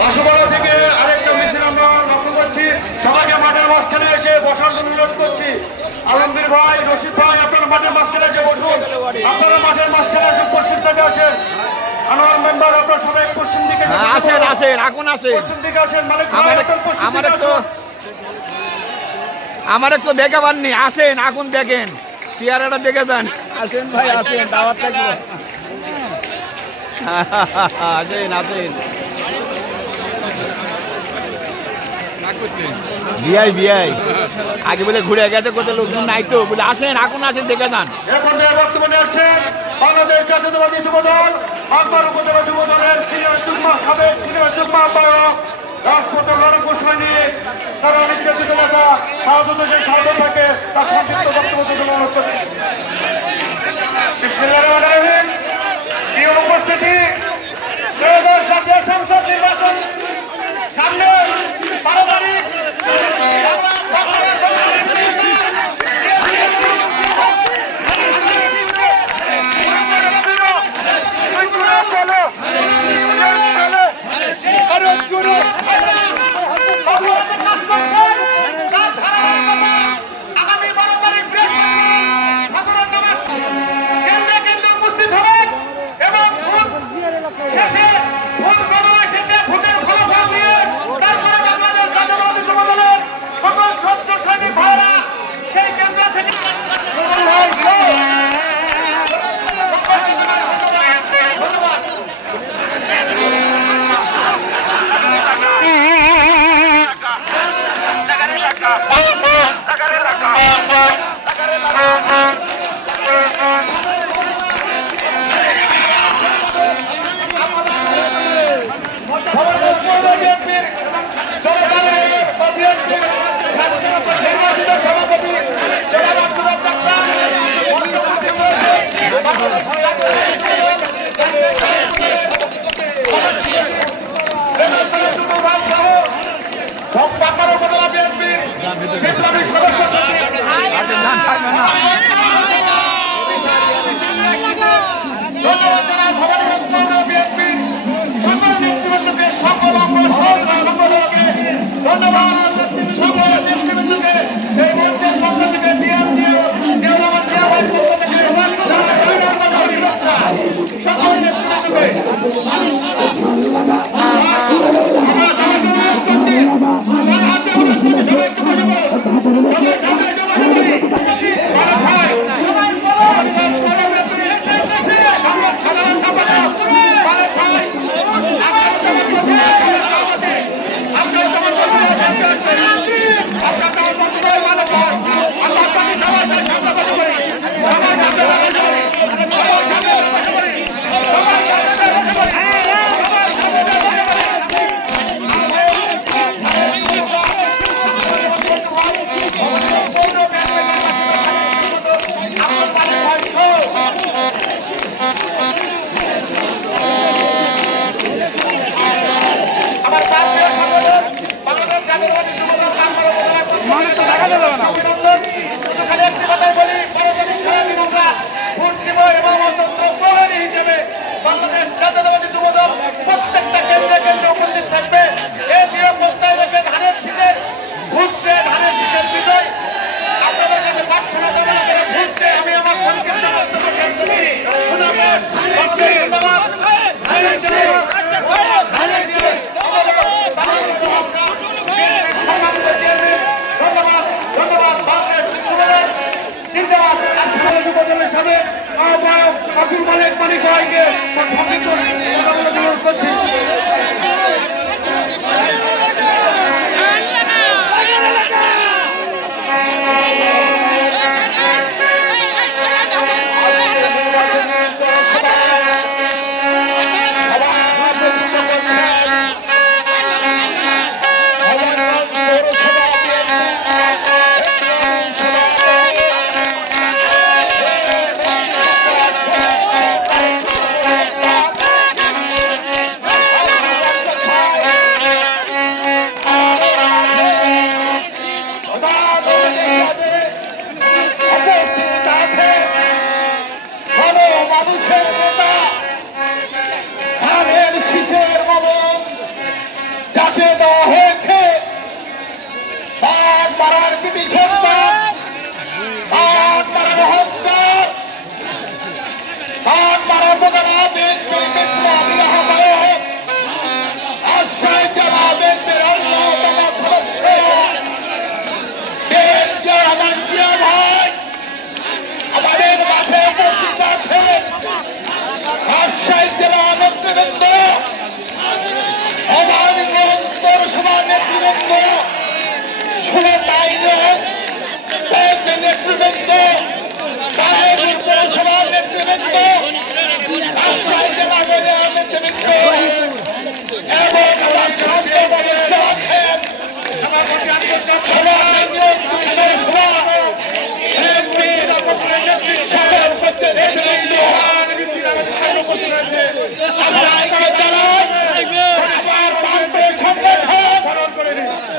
বাসুপাড়া থেকে আরেকটা মিছিল আমরা লক্ষ্য করছি। সবাইকে মাঠের মাঝখানে এসে বসার অনুরোধ করছি। আলমগীর ভাই, রশিদ ভাই, আপনারা মাঠের মাঝখানে এসে বসুন। আপনারা মাঠের মাঝখানে আসুন, পশ্চিম থেকে আসেন। আনোয়ার মেম্বার, আপনারা সবাই পশ্চিম দিকে আসেন, আসেন, এখন আসেন। পশ্চিম দিকে আসেন। মালিক ভাই, আমার একটু দেখে পাননি, আসেন, আগুন দেখেন, চেয়ারটা দেখে যান। আসেন ভাই, আসেন, দাওয়াত থাকবে। আসেন, আসেন। বিআই বিআই আগে বলে ঘুরে গেছে, কোথাও লোকজন নাই তো বলে আসেন, এখন আসেন, দেখে যান। বর্তমানে আসছেন বাংলাদেশ জাতীয়তাবাদী যুবদল আকবর উপজেলা যুবদলের সিনিয়র যুগ্ম সাবেক সিনিয়র যুগ্ম আহ্বায়ক রাজপথ লড়াকু সৈনিক তারা নির্যাতিত নেতা সাহায্য দেশের সাহায্য থাকে তার সংক্ষিপ্ত বক্তব্য তুলে অনুরোধ করি। প্রিয় উপস্থিতি, জাতীয় সংসদ নির্বাচন সামনে 12 তারিখ। প্রত্যেকটা কেন্দ্রে কেন্দ্রে উপস্থিত থাকবে। এই নিয়ম বস্তায় রেখে ধানের শীতে ঘুরতে, ধানের শীতের বিজয় আপনাদের কাছে প্রার্থনা করে ঘুরতে আমি আমার সংক্ষিপ্ত বক্তব্য শেষ করি। ধন্যবাদ। উপজেলার সাবেক আহ্বায়ক আব্দুল মালিক মানিক ভাইকে সংক্ষিপ্ত অনুরোধ করছি। জাতি সন্তান আমাদের মাঠে উপস্থিত আছে রাজশাহী জেলা নেতৃবৃন্দ, অমানগঞ্জ পৌরসভা নেতৃবৃন্দ, সুরতাইন নেতৃবৃন্দ, বাহাদুর পৌরসভা নেতৃবৃন্দ, রাজশাহী জেলা নেতৃবৃন্দ এবং আমার সঙ্গে বলেছে আছেন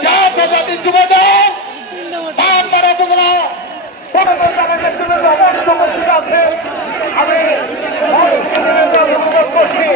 জাতীয়তাবাদী যুবদল বাংলার উপজেলা উপস্থিত আছে। আমি অনুরোধ করছি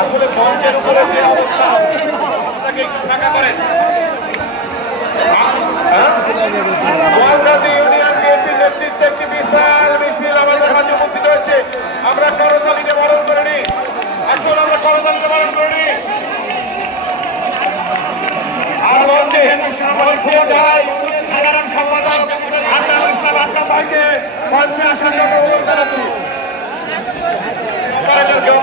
আসলে মঞ্চের উপরে যে অবস্থা আপনাকে একটু ফাঁকা করেন। মহানদী ইউনিয়ন বিএনপির নেতৃত্বে একটি বিশাল মিছিল আমাদের মাঝে উপস্থিত হয়েছে। আমরা করতালিতে বরণ করে নিই, আসলে আমরা করতালিতে বরণ করে নিই। আর মঞ্চে সাধারণ সম্পাদক আসাদুল ইসলাম আকরাম ভাইকে মঞ্চে আসার জন্য অনুরোধ জানাচ্ছি। কেউ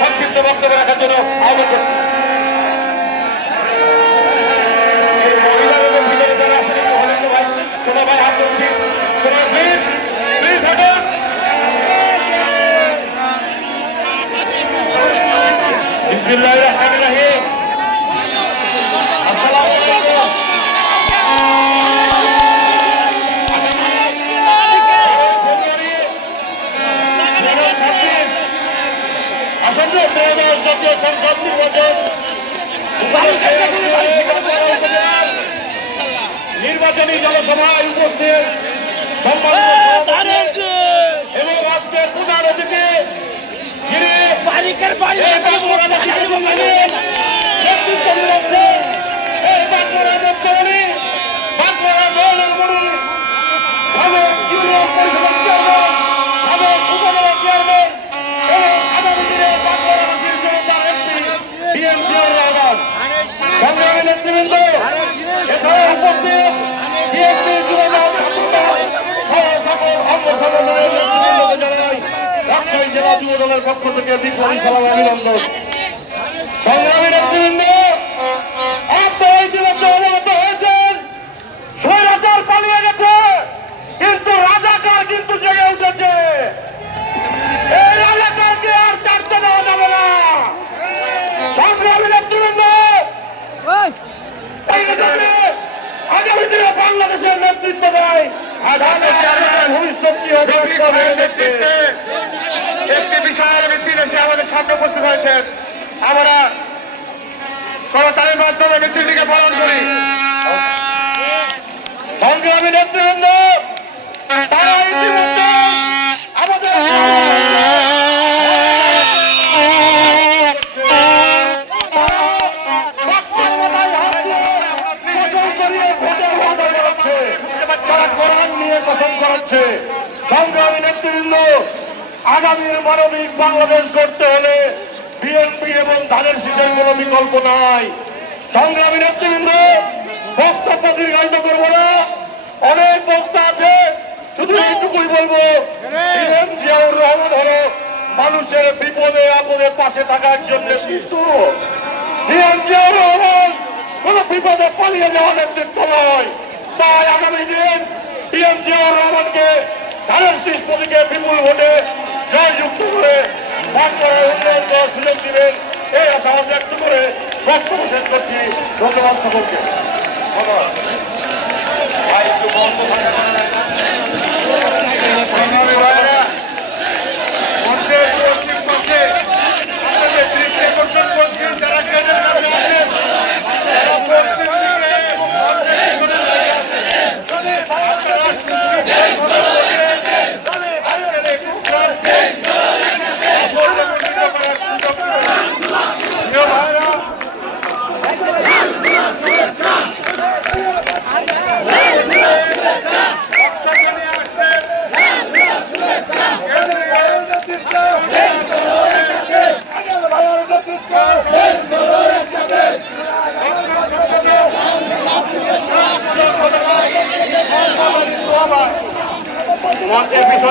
সংক্ষিপ্ত বক্তব্য রাখার জন্য আহ্বান করছি। এই মহিলাদের ভিতরে যারা আছেন একটু হলেন তো ভাই, শোনো ভাই হাত ধরছি, শোনো প্লিজ প্লিজ হাঁটুন। বিসমিল্লাহির রহমানির রহিম। আসসালামু আলাইকুম। আসন্ন ত্রয়োদশ জাতীয় সংসদ নির্বাচন নির্বাচনী জনসভায় উপস্থিত সম্মানিত এবং আজকের প্রধান অতিথি যিনি নেতৃত্ব দিচ্ছেন এই বাঁকুড়ার মুখ্যমন্ত্রী বাঁকুড়া দলের মন্ত্রী সাবেক ইউনিয়ন পরিষদের চেয়ারম্যান সাবেক উপজেলা চেয়ারম্যান এবং আগামী দিনে বাঁকুড়াবাসীর জনতার একটি বিএনপির রহমান সংগ্রামী নেতৃবৃন্দ এছাড়া উপস্থিত বিএনপি যুবদল সকল অঙ্গ সংগঠনের নেতৃবৃন্দকে জানাই রাজশাহী জেলা যুবদলের পক্ষ থেকে বিপ্লবী সালাম অভিনন্দন। সংগ্রামী নেতৃবৃন্দ, আপনারা ইতিমধ্যে অবগত হয়েছেন স্বৈরাচার পালিয়ে গেছে, কিন্তু রাজাকার কিন্তু জেগে উঠেছে। এই রাজাকারকে আর ছাড়তে দেওয়া যাবে না। সংগ্রামী নেতৃবৃন্দ, আগামী দিনে বাংলাদেশের নেতৃত্ব দেয় ভবিষ্যৎ কি হবে একটি বিশাল মিছিল এসে আমাদের সামনে উপস্থিত হয়েছেন। আমরা করতালির মাধ্যমে মিছিলটিকে পালন করি। সংগ্রামী নেতৃবৃন্দ, তারা ইতিমধ্যে আমাদের তারা কোরআন নিয়ে কসম করাচ্ছে। সংগ্রামী নেতৃবৃন্দ, আগামীর মানবিক বাংলাদেশ গড়তে হলে বিএনপি এবং ধানের শীষের কোনো বিকল্প নাই। সংগ্রামী নেতৃবৃন্দ, বক্তব্য দীর্ঘায়িত করবো না, অনেক বক্তা আছে, শুধু এইটুকুই বলবো জিয়াউর রহমান হলো মানুষের বিপদে আপদে পাশে থাকার জন্য, কিন্তু জিয়াউর রহমান কোন বিপদে পালিয়ে যাওয়া নেতৃত্ব নয়। তাই আগামী দিন জিয়াউর রহমানকে ধানের শীষ প্রতীকে বিপুল ভোটে জয়যুক্ত করে বাঁকুড়ার উন্নয়ন করার সুযোগ দিবেন, এই আশা ব্যক্ত করে বক্তব্য শেষ করছি। ধন্যবাদ সকলকে। সংগ্রামী ভাইয়েরা, মঞ্চের পশ্চিম পাশে আপনাদের দৃষ্টি আকর্ষণ করছি, যারা কেন্দ্রের কাছে আছেন তারা পশ্চিম মঞ্চের